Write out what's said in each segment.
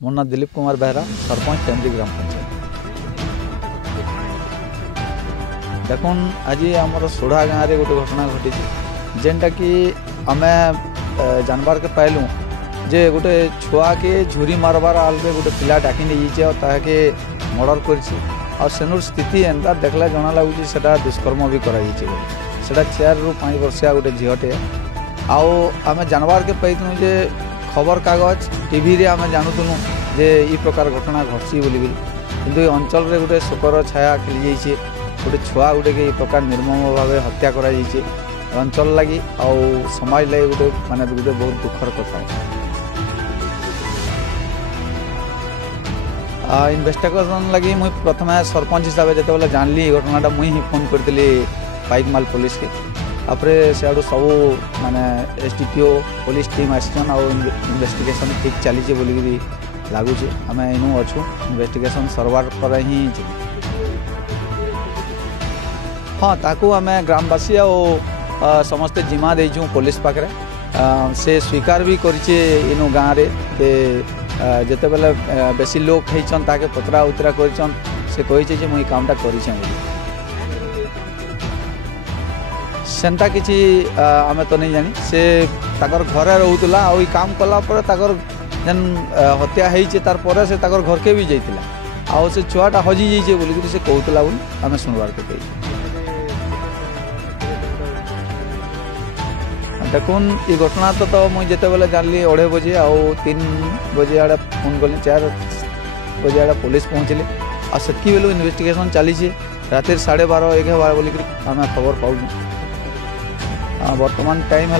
मोर ना दिलीप कुमार बेहरा सरपंच टेमरी ग्राम पंचायत। देखुन आज आमर सोढ़ा गाँव में गोटे घटना घटी जेनटा कि आम जानबार के पाइलु जे गोटे छुआ के झुरी मारबार आलरे गोटे पिला डाकी नहीं जाके मर्डर कर स्थिति एंता देखला जना लगुच से दुष्कर्म भी करा 4 ରୁ 5 वर्षिया गोटे झीटे आम जानबार के पाइलु जे खबर कागज टीवी रे आम जानूलु जे ई प्रकार घटना घटसी बोली किंतु अंचल रे गोटे शोकर छाया खेली जाइए गोटे छुआ गोटे के प्रकार निर्मम भाव हत्या करा अंचल लगी आउ समाज लगी गोटे माने गोटे बहुत दुखर कथा। इन्वेस्टिगेशन लगी मुई प्रथम सरपंच हिसाब से जो जानली घटनाटा मुई ही फोन करी पाइकमाल पुलिस के आपरे सियाड़ू सब माने एसडीपीओ पुलिस टीम आसन और इन्वेस्टिगेशन ठीक चली बोलिकी लगुच आम इनू अच्छू इन्वेस्टिगेशन सरवार पर ही हाँ ताकू आम ग्रामवासी और समस्ते जिम्मा देचु पुलिस पाखे से स्वीकार भी करिचे इनू गाँव में जिते बेले बेसी लोग होइछन ताके पतरा उतरा करिछन से कहिছে जे मुई कामटा करिछे बोली सेंता किसी आमे तो नहीं जानी से ताकर घरे रहूला आ काम कला पर ताकर जेन हत्या होइछे तार पर से ताकर घर के भी जाइतिला आ से छुआटा हजी जाइछे बोली से कहूला बोली आमे सुनवार के कही। देखुन ये घटना तो मुझे जिते बेले जानली 2:30 बजे आ 3 बजे आड़े फोन कली 4 बजे आड़े पुलिस पहुँचली आ सेतकी बेलू इन्वेस्टिगेशन चली राति 12:30 1 बार बोलिक आम खबर पाऊँ। वर्तमान टाइम है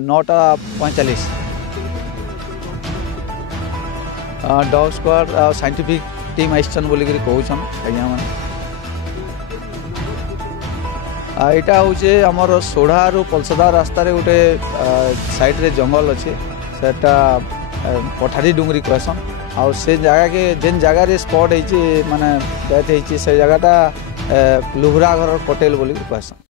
9:45 डॉग स्क्वाड साइंटिफिक टीम आइसन बोलिक कहन आज्ञा मैंने यहाँ हूँ आमर सोढ़ा रू पलसदा रास्तार गोटे साइड रे जंगल अच्छे सेटा पठारी डुंगरी कहसन आ से जगह के जेन जगह स्पॉट होती माने डेथ होती से जगहटा लुहरा घर पटेल बोली कहसन।